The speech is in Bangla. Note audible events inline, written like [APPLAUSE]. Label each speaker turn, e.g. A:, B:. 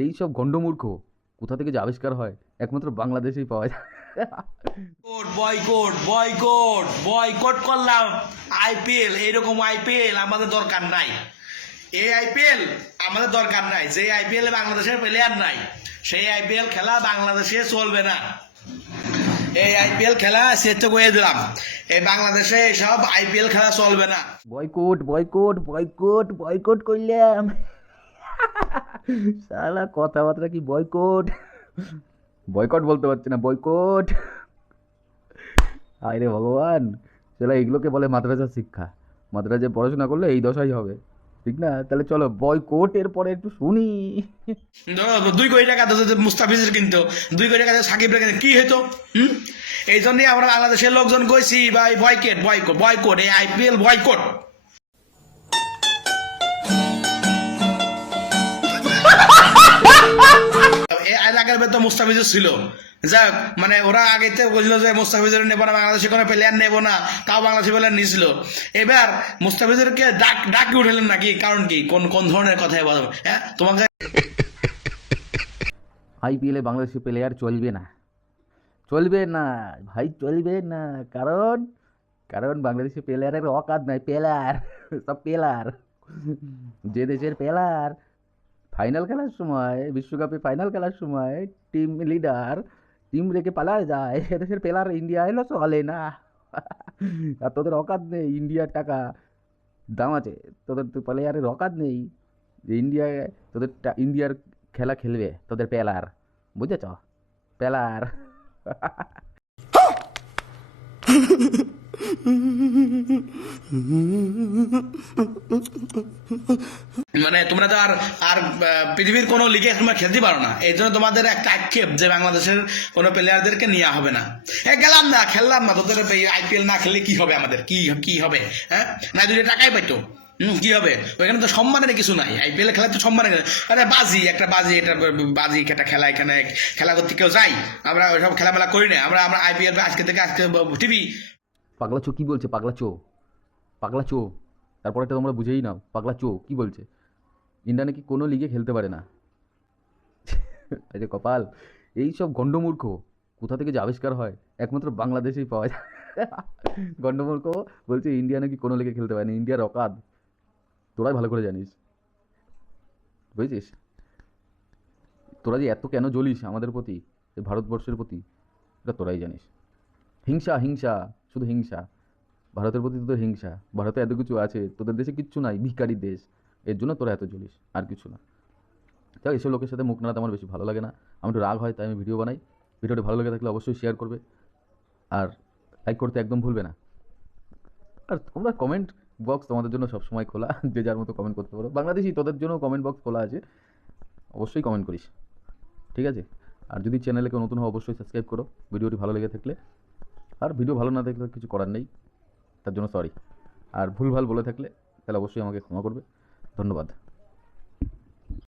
A: এই সব গণ্ডমূর্খ কোথা থেকে যে আবিষ্কার হয়? একমাত্র বাংলাদেশেই পাওয়া যায়।
B: বয়কট বয়কট বয়কট করলাম। আইপিএল এইরকম আইপিএল আমাদের দরকার নাই। এই আইপিএল আমাদের দরকার নাই। যে আইপিএল বাংলাদেশের প্লেয়ার নাই সেই আইপিএল খেলা বাংলাদেশে চলবে না। এই আইপিএল খেলা সেটা করে দিলাম। এই বাংলাদেশে সব আইপিএল খেলা চলবে না।
A: বয়কট বয়কট বয়কট বয়কট করলাম। [LAUGHS] সালা কথাবার্তা কি বয়কট? বয়কট বলতে পারছি না, বয়কট। আরে ভগবান চলো এগুলোকে বলে মাদ্রাসার শিক্ষা। মাদ্রাসায় পড়াশোনা করলে এই দশাই হবে, ঠিক না? তাহলে চলো বয়কট এর পরে একটু শুনি।
B: দুই কোটি টাকা মুস্তাফিজের কিন্তু, দুই কোটি টাকা সাকিব রেখে কি হতো এই জন্যই আমরা বাংলাদেশের লোকজন কইছি, ভাই, বয়কট বয়কট বয়কট, এই আইপিএল বয়কট। আগের বার তো মুস্তাফিজুর ছিল। যাক মানে ওরা আগে বলছিল যে মুস্তাফিজুর নেব না, বাংলাদেশে কোনো প্লেয়ার নেব না, তাও বাংলাদেশি প্লেয়ার নিয়েছিল এবার মুস্তাফিজুরকে ডাক, ডাকি উঠলেন নাকি? কারণ কি? কোন কোন ধরনের কথাই বলো। হ্যাঁ তোমাকে
A: আইপিএলে বাংলাদেশি প্লেয়ার চলবে না। চলবে না, ভাই, চলবে না। কারণ কারণ বাংলাদেশি প্লেয়ারের অকাত নাই পেলার সব পেলার যে দেশের পেলার ফাইনাল খেলার সময়, বিশ্বকাপে ফাইনাল খেলার সময় টিম লিডার টিম রেখে পালা যায়। [LAUGHS] এদেশের পেলার ইন্ডিয়া এলো চলে, না। [LAUGHS] আর তোদের অকাত নেই ইন্ডিয়ার টাকা। দাম আছে। তোদের তো প্লেয়ারের অকাত নেই যে ইন্ডিয়া তোদের ইন্ডিয়ার খেলা খেলবে তোদের পেলার বুঝেছ? পেলার [LAUGHS]
B: মানে তোমরা তো আর আর পৃথিবীর কোনো লিগে তোমরা খেলতে পারো না। এই জন্য তোমাদের একটা আক্ষেপ যে বাংলাদেশের কোনো প্লেয়ারদেরকে নেওয়া হবে না। এ, গেলাম না, খেললাম না, তোদের আইপিএল না খেললে কি হবে আমাদের? কি কি হবে? হ্যাঁ? না দুটো টাকাই পাইতো কি হবে? ওইখানে তো সম্মানের কিছু নাই। আইপিএল খেলা তো সম্মানের আরে বাজি, একটা বাজি, এটা বাজি, একটা খেলা এখানে, খেলা করতে কেউ যাই আমরা ওইসব খেলামেলা করি না। আমরা আমরা আইপিএল আজকে থেকে আজকে টিভি
A: পাগলা চো, কী বলছে? পাগলা চো। পাগলা চো। তারপরে তো তোমরা বুঝেই নাও। পাগলা চো, কী বলছে? ইন্ডিয়া নাকি কোনো লিগে খেলতে পারে না। আরে কপাল, এই সব গণ্ডমূর্খ, কোথা থেকে যে আবিষ্কার হয়? একমাত্র বাংলাদেশেই পাওয়া যায়। গণ্ডমূর্খ বলছে, ইন্ডিয়া নাকি কোনো লিগে খেলতে পারে না। ইন্ডিয়ার অকাদ তোরাই ভালো করে জানিস। বুঝেছিস? তোরা যে এত কেন জ্বলিস আমাদের প্রতি, ভারতবর্ষের প্রতি, এটা তোরাই জানিস। হিংসা হিংসা। শুধু হিংসা। ভারতের প্রতি তোদের হিংসা। ভারতে এত কিছু আছে, তোদের দেশে কিচ্ছু নাই, ভিখারি দেশ। এর জন্য তোরা এত জ্বলিস, আর কিছু না। যাক, এসব লোকের সাথে মুখ নাড়াতে আমার বেশি ভালো লাগে না। আমার একটু রাগ হয়, তাই আমি ভিডিও বানাই। ভিডিওটি ভালো লেগে থাকলে অবশ্যই শেয়ার করবে। আর লাইক করতে একদম ভুলবে না। আর তোমরা কমেন্ট বক্স তোমাদের জন্য সবসময় খোলা, [LAUGHS] যে যার মতো কমেন্ট করতে পারো। বাংলাদেশি তোদের জন্য কমেন্ট বক্স খোলা আছে। অবশ্যই কমেন্ট করিস। ঠিক আছে? আর যদি চ্যানেলে কেউ নতুন হয় অবশ্যই সাবস্ক্রাইব করো। ভিডিওটি ভালো লেগে থাকলে আর ভিডিও ভালো না থাকলে কিছু করার নেই। তার জন্য সরি আর ভুলভাল বলে থাকলে তাহলে অবশ্যই আমাকে ক্ষমা করবে। ধন্যবাদ।